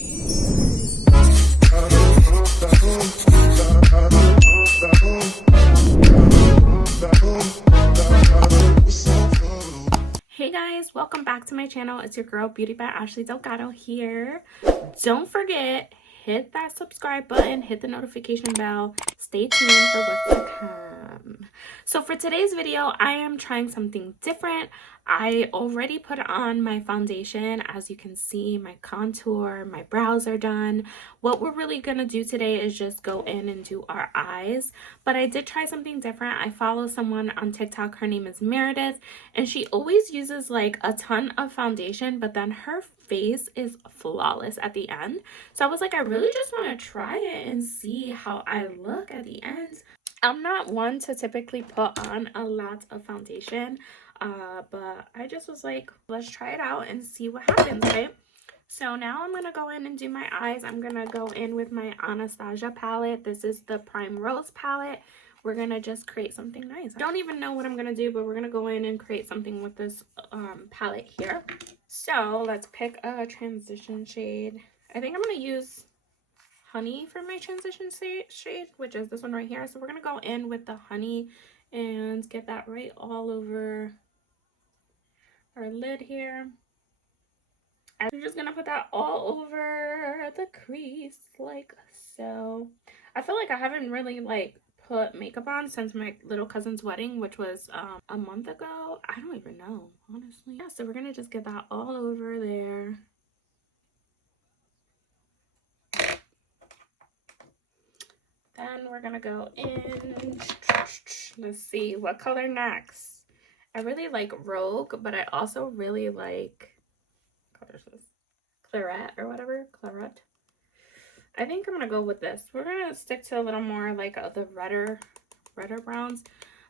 Hey guys, welcome back to my channel. It's your girl Beauty by Ashley Delgado here. Don't forget, hit that subscribe button, hit the notification bell, stay tuned for what's to come. So for today's video, I am trying something different. I already put on my foundation. As you can see, my contour, my brows are done. What we're really gonna do today is just go in and do our eyes. But I did try something different. I follow someone on TikTok. Her name is Meredith, and she always uses like a ton of foundation, but then her face is flawless at the end. So I was like, I really just want to try it and see how I look at the end. I'm not one to typically put on a lot of foundation, but I just was like, let's try it out and see what happens, right? So now I'm gonna go in and do my eyes. I'm gonna go in with my Anastasia palette. This is the Primrose palette. We're gonna just create something nice. I don't even know what I'm gonna do, but we're gonna go in and create something with this palette here. So let's pick a transition shade. I think I'm gonna use honey for my transition shade, which is this one right here. So we're gonna go in with the honey and get that right all over our lid here. I'm just gonna put that all over the crease like so. I feel like I haven't really like put makeup on since my little cousin's wedding, which was a month ago. I don't even know, honestly. Yeah, so we're gonna just get that all over there. Then we're gonna go in. Let's see what color next. I really like Rogue, but I also really like, what color is this? Claret or whatever. Claret. I think I'm gonna go with this. We're gonna stick to a little more like the redder browns.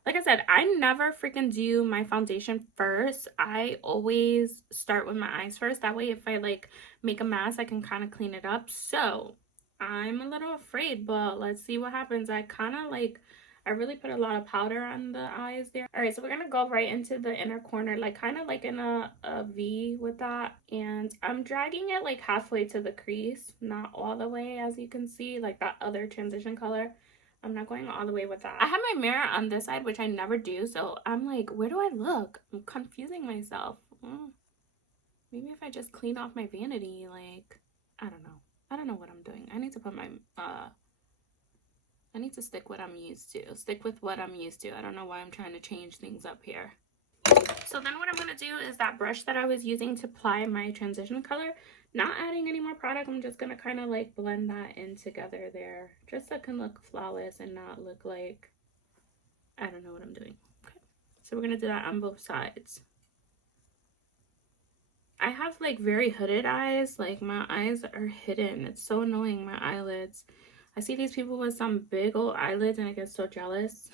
Like I said, I never freaking do my foundation first. I always start with my eyes first. That way if I like make a mess, I can kind of clean it up. So I'm a little afraid, but let's see what happens. I really put a lot of powder on the eyes there. All right, so we're gonna go right into the inner corner, like kind of like in a V with that. And I'm dragging it like halfway to the crease, not all the way, as you can see, like that other transition color. I'm not going all the way with that. I have my mirror on this side, which I never do. So I'm like, where do I look? I'm confusing myself. Maybe if I just clean off my vanity, like, I don't know. I don't know what I'm doing. I need to put my, I need to stick what I'm used to. Stick with what I'm used to. I don't know why I'm trying to change things up here. So then what I'm going to do is that brush that I was using to apply my transition color, not adding any more product, I'm just going to kind of like blend that in together there. Just so it can look flawless and not look like, I don't know what I'm doing. Okay. So we're going to do that on both sides. I have like very hooded eyes. Like my eyes are hidden. It's so annoying, my eyelids. I see these people with some big old eyelids and I get so jealous.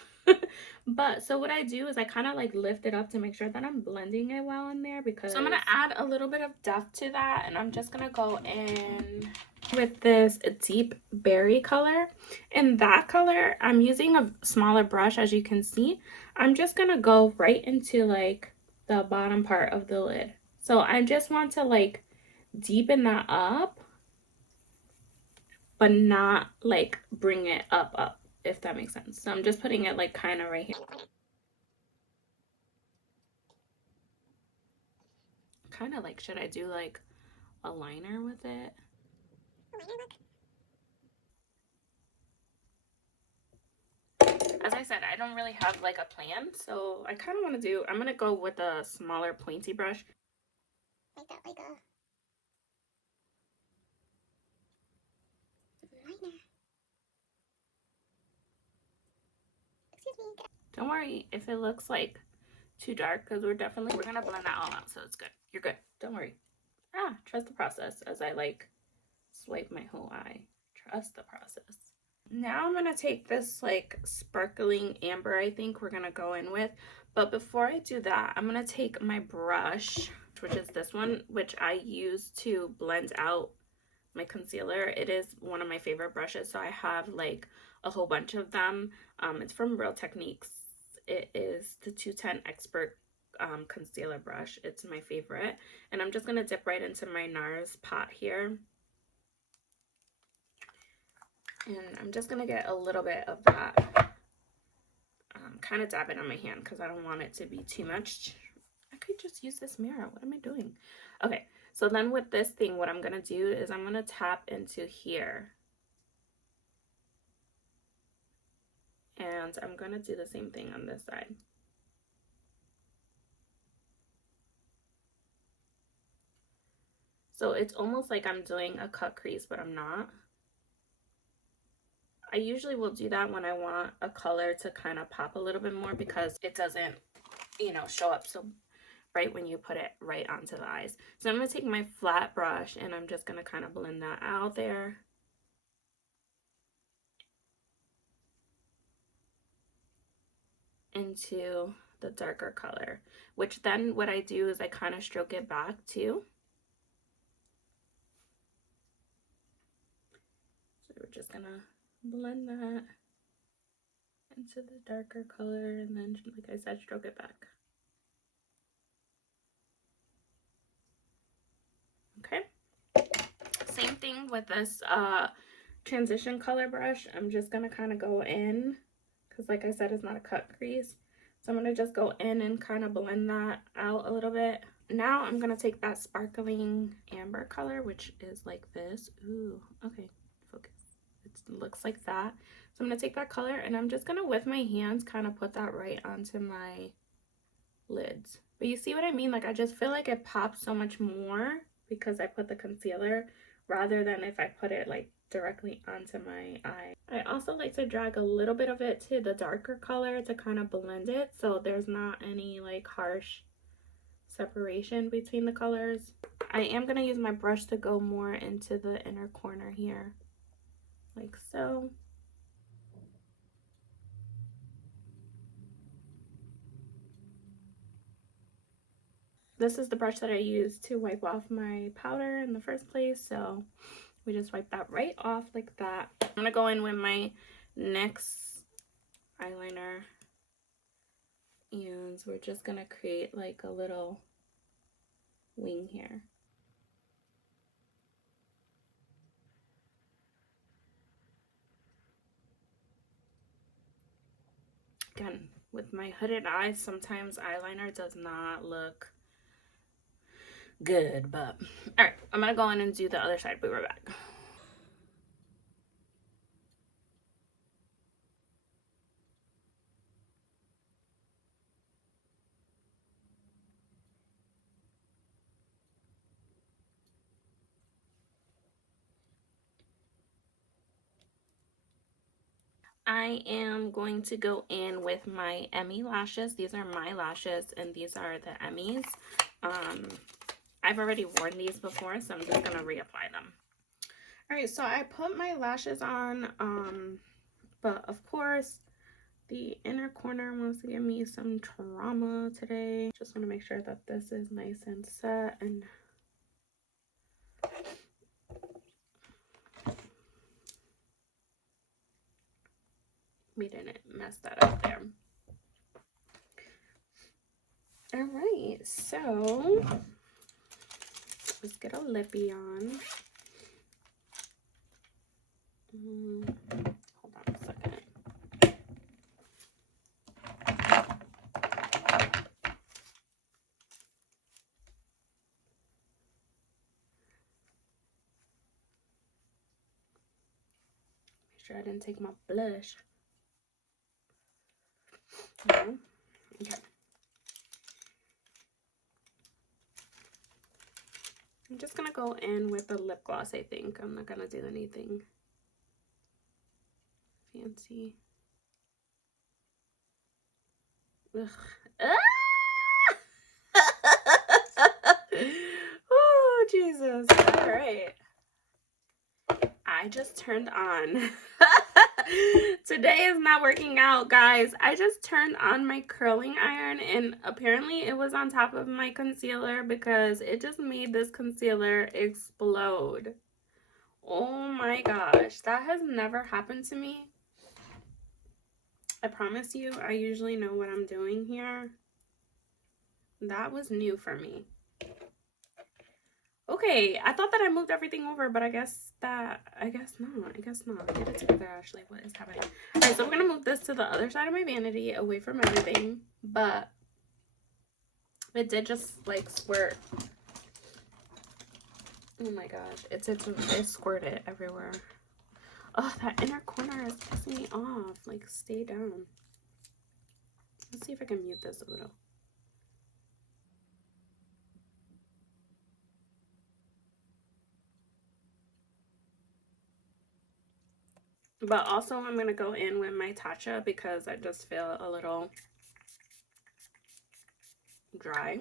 But so what I do is I kind of like lift it up to make sure that I'm blending it well in there, because so I'm gonna add a little bit of depth to that, and I'm just gonna go in with this deep berry color. In that color, I'm using a smaller brush, as you can see. I'm just gonna go right into like the bottom part of the lid. So I just want to like deepen that up, but not like bring it up, if that makes sense. So I'm just putting it like kind of right here. Kind of like, should I do like a liner with it? As I said, I don't really have like a plan, so I kind of want to do, I'm going to go with a smaller pointy brush. Like that, like a liner. Excuse me. Don't worry if it looks like too dark, because we're gonna blend that all out, so it's good. You're good. Don't worry. Trust the process as I like swipe my whole eye. Trust the process. Now I'm gonna take this like sparkling amber, I think we're gonna go in with. But before I do that, I'm gonna take my brush, which is this one, which I use to blend out my concealer. It is one of my favorite brushes, so I have like a whole bunch of them. It's from Real Techniques. It is the 210 Expert concealer brush. It's my favorite, and I'm just gonna dip right into my NARS pot here. And I'm just going to get a little bit of that, kind of dab it on my hand because I don't want it to be too much. I could just use this mirror. What am I doing? Okay, so then with this thing, what I'm going to do is I'm going to tap into here. And I'm going to do the same thing on this side. So it's almost like I'm doing a cut crease, but I'm not. I usually will do that when I want a color to kind of pop a little bit more because it doesn't, you know, show up so bright when you put it right onto the eyes. So I'm going to take my flat brush and I'm just going to kind of blend that out there. Into the darker color, which then what I do is I kind of stroke it back too. So we're just going to blend that into the darker color and then, like I said, stroke it back. Okay, same thing with this transition color brush. I'm just gonna kind of go in because, like I said, it's not a cut crease, so I'm gonna just go in and kind of blend that out a little bit. Now I'm gonna take that sparkling amber color, which is like this. Ooh, okay, focus. It looks like that. So I'm gonna take that color and I'm just gonna, with my hands, kind of put that right onto my lids. But you see what I mean? Like, I just feel like it pops so much more because I put the concealer rather than if I put it like directly onto my eye. I also like to drag a little bit of it to the darker color to kind of blend it so there's not any like harsh separation between the colors. I am going to use my brush to go more into the inner corner here, like so. This is the brush that I used to wipe off my powder in the first place, so we just wipe that right off like that. I'm going to go in with my NYX eyeliner, and we're just going to create like a little wing here. Again, with my hooded eyes, sometimes eyeliner does not look good, but all right, I'm gonna go in and do the other side. Be right back. I am going to go in with my Emmy lashes. These are my lashes and these are the Emmys. I've already worn these before, so I'm just gonna reapply them. All right, so I put my lashes on, but of course the inner corner wants to give me some trauma today. Just want to make sure that this is nice and set, and we didn't mess that up there. All right, so let's get a lippy on. Hold on a second. Make sure I didn't take my blush. No. Okay. I'm just gonna go in with a lip gloss, I think. I'm not gonna do anything fancy. Ugh. Ah! Oh, Jesus. All right. I just turned on. Today is not working out, guys. I just turned on my curling iron and apparently it was on top of my concealer because it just made this concealer explode. Oh my gosh, that has never happened to me. I promise you, I usually know what I'm doing here. That was new for me. Okay, I thought that I moved everything over, but I guess not. Get it together, Ashley. What is happening? All right, so I'm gonna move this to the other side of my vanity, away from everything. But it did just like squirt. Oh my gosh, it squirted everywhere. Oh, that inner corner is pissing me off. Like, stay down. Let's see if I can mute this a little. But also, I'm going to go in with my Tatcha because I just feel a little dry.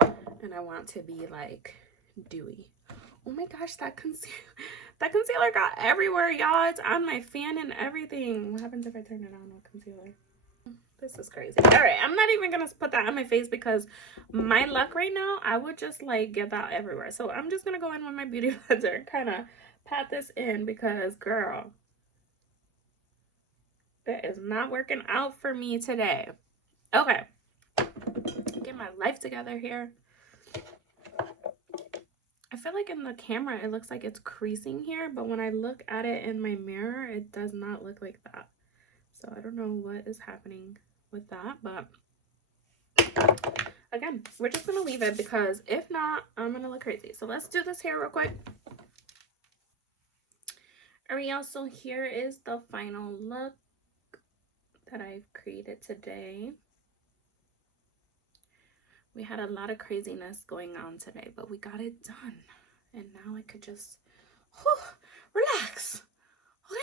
And I want to be, like, dewy. Oh my gosh, that concealer got everywhere, y'all. It's on my fan and everything. What happens if I turn it on with concealer? This is crazy. All right, I'm not even going to put that on my face because my luck right now, I would just, like, get that everywhere. So I'm just going to go in with my beauty blender and kind of pat this in because, girl, that is not working out for me today. Okay. Get my life together here. I feel like in the camera, it looks like it's creasing here, but when I look at it in my mirror, it does not look like that. So I don't know what is happening with that, but again, we're just gonna leave it because if not, I'm gonna look crazy. So let's do this hair real quick. Alright, y'all, so here is the final look that I've created today. We had a lot of craziness going on today, but we got it done. And now I could just relax. Okay.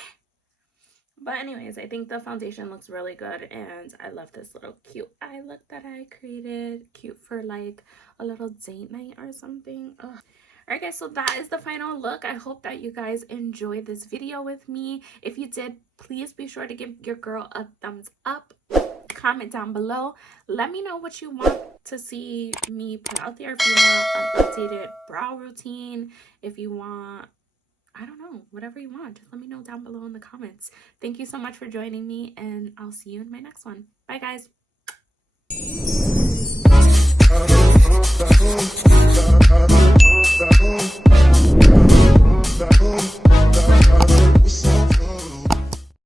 But anyways, I think the foundation looks really good. And I love this little cute eye look that I created. Cute for like a little date night or something. Ugh. Alright guys, so that is the final look. I hope that you guys enjoyed this video with me. If you did, please be sure to give your girl a thumbs up. Comment down below. Let me know what you want to see me put out there. If you want an updated brow routine, if you want, I don't know, whatever you want, just let me know down below in the comments. Thank you so much for joining me, and I'll see you in my next one. Bye guys.